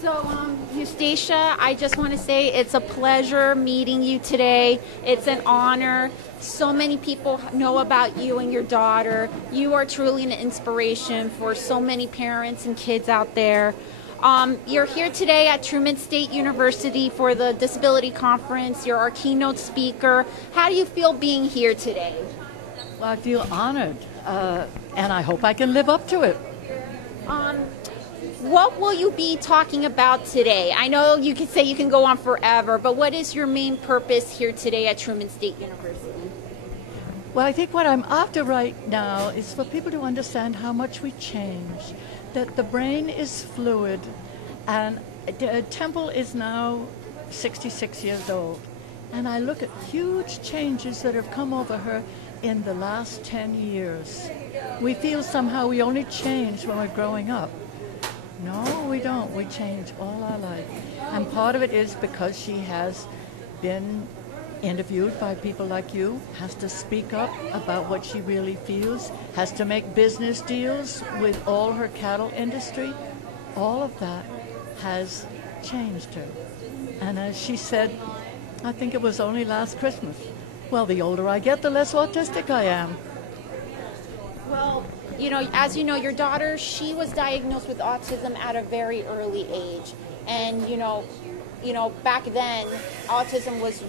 So, Eustacia, I just want to say it's a pleasure meeting you today. It's an honor. So many people know about you and your daughter. You are truly an inspiration for so many parents and kids out there. You're here today at Truman State University for the Disability Conference. You're our keynote speaker. How do you feel being here today? Well, I feel honored, and I hope I can live up to it. What will you be talking about today? I know you could say you can go on forever, but what is your main purpose here today at Truman State University? Well, I think what I'm after right now is for people to understand how much we change, that the brain is fluid, and Temple is now 66 years old, and I look at huge changes that have come over her in the last 10 years. We feel somehow we only change when we're growing up. No, we don't. We change all our life. And part of it is because she has been interviewed by people like you, has to speak up about what she really feels, has to make business deals with all her cattle industry. All of that has changed her. And as she said, I think it was only last Christmas, well, the older I get, the less autistic I am. Well, as you know, your daughter, she was diagnosed with autism at a very early age. And, back then, autism was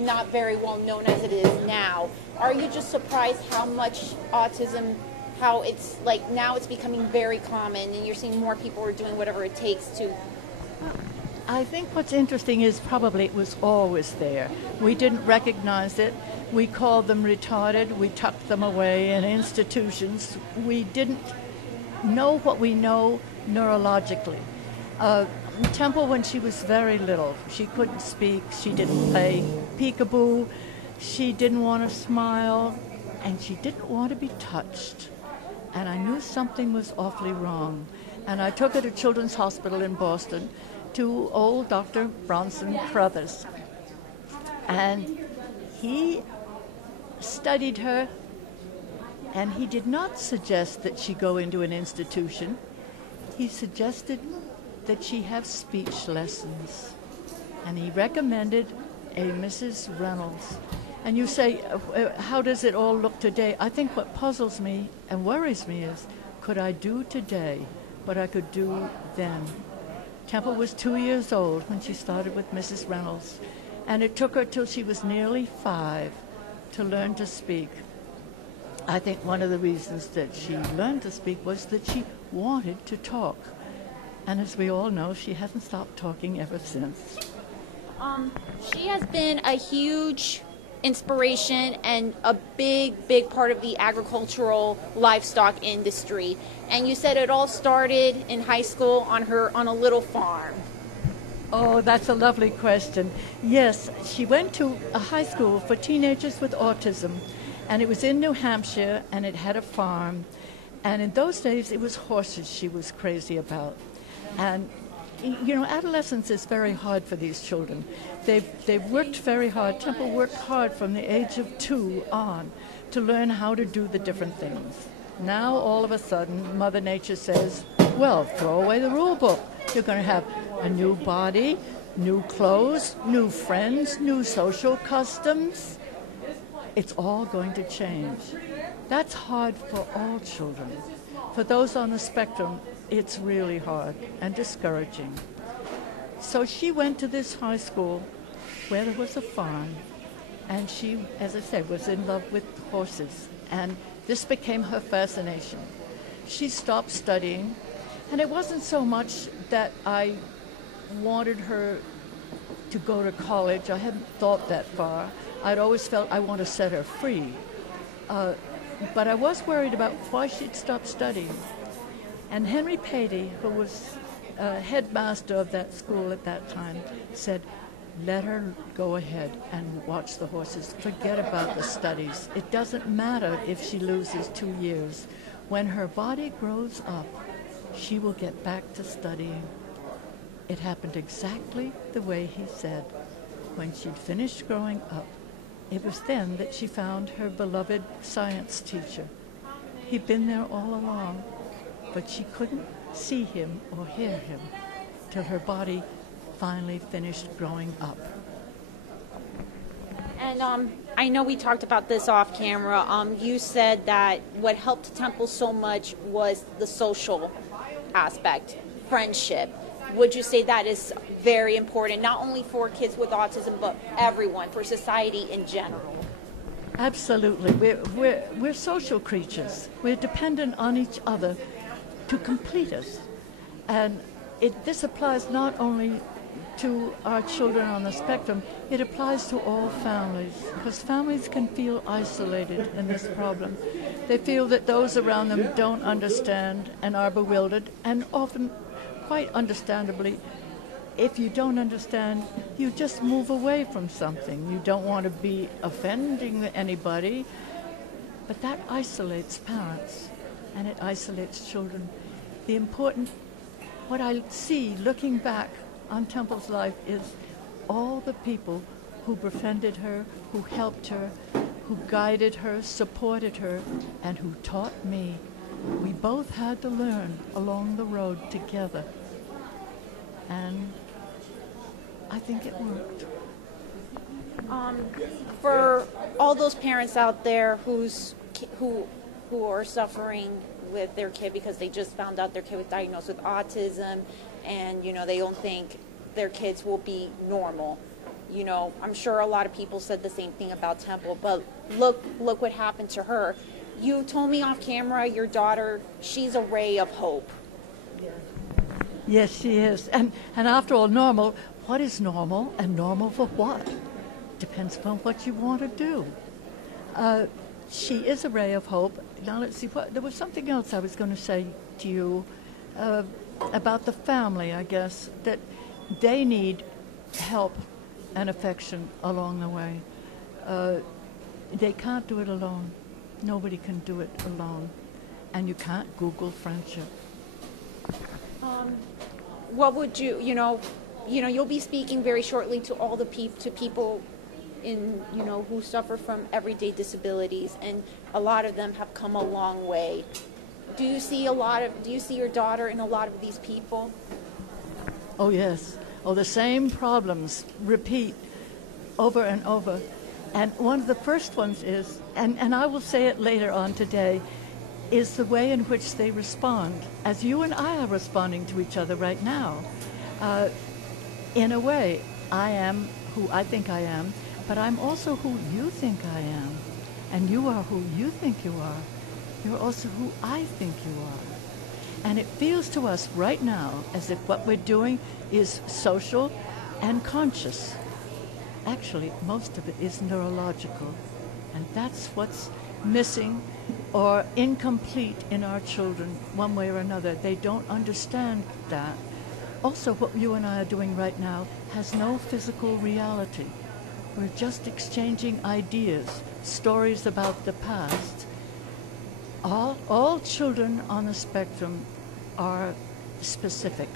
not very well known as it is now. Are you just surprised how much autism, how it's like now it's becoming very common and you're seeing more people are doing whatever it takes to? I think what's interesting is probably it was always there. We didn't recognize it. We called them retarded. We tucked them away in institutions. We didn't know what we know neurologically. Temple, when she was very little, she couldn't speak. She didn't play peekaboo. She didn't want to smile, and she didn't want to be touched. And I knew something was awfully wrong. And I took her to Children's Hospital in Boston to old Dr. Bronson Crothers. And he studied her, and he did not suggest that she go into an institution. He suggested that she have speech lessons. And he recommended a Mrs. Reynolds. And you say, how does it all look today? I think what puzzles me and worries me is, could I do today what I could do then? Temple was 2 years old when she started with Mrs. Reynolds, and it took her till she was nearly 5 to learn to speak. I think one of the reasons that she learned to speak was that she wanted to talk. And as we all know, she hasn't stopped talking ever since. She has been a huge inspiration and a big part of the agricultural livestock industry. And you said it all started in high school on a little farm. Oh, that's a lovely question. Yes, she went to a high school for teenagers with autism, and it was in New Hampshire, and it had a farm. And in those days, it was horses she was crazy about. And adolescence is very hard for these children. They've worked very hard. Temple worked hard from the age of 2 on to learn how to do the different things. Now, all of a sudden, Mother Nature says, well, throw away the rule book. You're going to have a new body, new clothes, new friends, new social customs. It's all going to change. That's hard for all children. For those on the spectrum, it's really hard and discouraging. So she went to this high school where there was a farm, and she, as I said, was in love with horses, and this became her fascination. She stopped studying, and it wasn't so much that I wanted her to go to college. I hadn't thought that far. I'd always felt I want to set her free. But I was worried about why she'd stop studying. And Henry Patey, who was headmaster of that school at that time, said, let her go ahead and watch the horses. Forget about the studies. It doesn't matter if she loses 2 years. When her body grows up, she will get back to studying. It happened exactly the way he said. When she'd finished growing up, it was then that she found her beloved science teacher. He'd been there all along, but she couldn't see him or hear him. till her body finally finished growing up. And I know we talked about this off camera. You said that what helped Temple so much was the social aspect, friendship. Would you say that is very important, not only for kids with autism, but everyone, for society in general? Absolutely. We're social creatures. We're dependent on each other to complete us. And this applies not only to our children on the spectrum, it applies to all families, because families can feel isolated in this problem. They feel that those around them don't understand and are bewildered, and often, quite understandably, if you don't understand, you just move away from something. You don't want to be offending anybody, but that isolates parents and it isolates children. What I see looking back on Temple's life is all the people who befriended her, who helped her, who guided her, supported her, and who taught me. We both had to learn along the road together. And I think it worked. For all those parents out there who are suffering with their kid because they just found out their kid was diagnosed with autism, and they don't think their kids will be normal. I'm sure a lot of people said the same thing about Temple, but look what happened to her. You told me off camera, your daughter, she's a ray of hope. Yes, she is. And after all, normal, what is normal, and normal for what? Depends upon what you want to do. She is a ray of hope. Now let's see, there was something else I was going to say to you about the family, I guess, that they need help and affection along the way. They can't do it alone. Nobody can do it alone. And you can't Google friendship. What would you'll be speaking very shortly to all the people in, who suffer from everyday disabilities, and a lot of them have come a long way. Do you see your daughter in a lot of these people? Oh, yes. Oh, the same problems repeat over and over. And one of the first ones is, and I will say it later on today, is the way in which they respond, as you and I are responding to each other right now. In a way, I am who I think I am, but I'm also who you think I am. And you are who you think you are. You're also who I think you are. And it feels to us right now as if what we're doing is social and conscious. Actually, most of it is neurological. And that's what's missing or incomplete in our children one way or another. They don't understand that. Also, what you and I are doing right now has no physical reality. We're just exchanging ideas, stories about the past. All children on the spectrum are specific.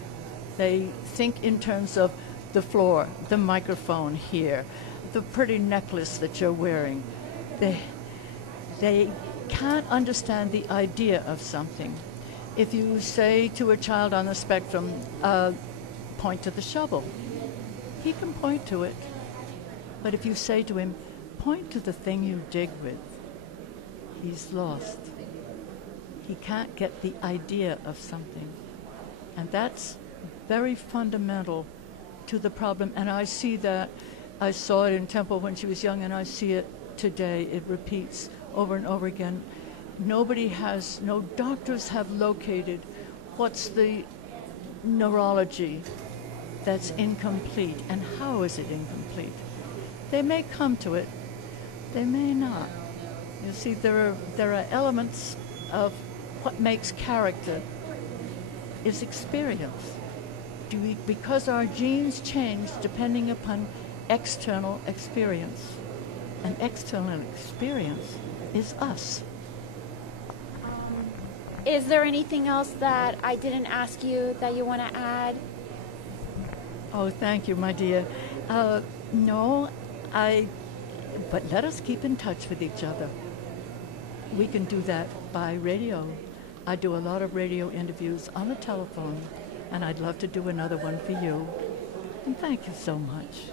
They think in terms of the floor, the microphone here, the pretty necklace that you're wearing. They can't understand the idea of something. If you say to a child on the spectrum, point to the shovel, he can point to it. But if you say to him, point to the thing you dig with, he's lost. He can't get the idea of something. And that's very fundamental to the problem. And I see that. I saw it in Temple when she was young, and I see it today. It repeats over and over again. No doctors have located what's the neurology that's incomplete, and how is it incomplete. They may come to it, they may not. You see, there are elements of what makes character is experience. Because our genes change depending upon external experience. And external experience is us. Is there anything else that I didn't ask you that you want to add? Oh, thank you, my dear. No, but let us keep in touch with each other. We can do that by radio. I do a lot of radio interviews on the telephone, and I'd love to do another one for you. And thank you so much.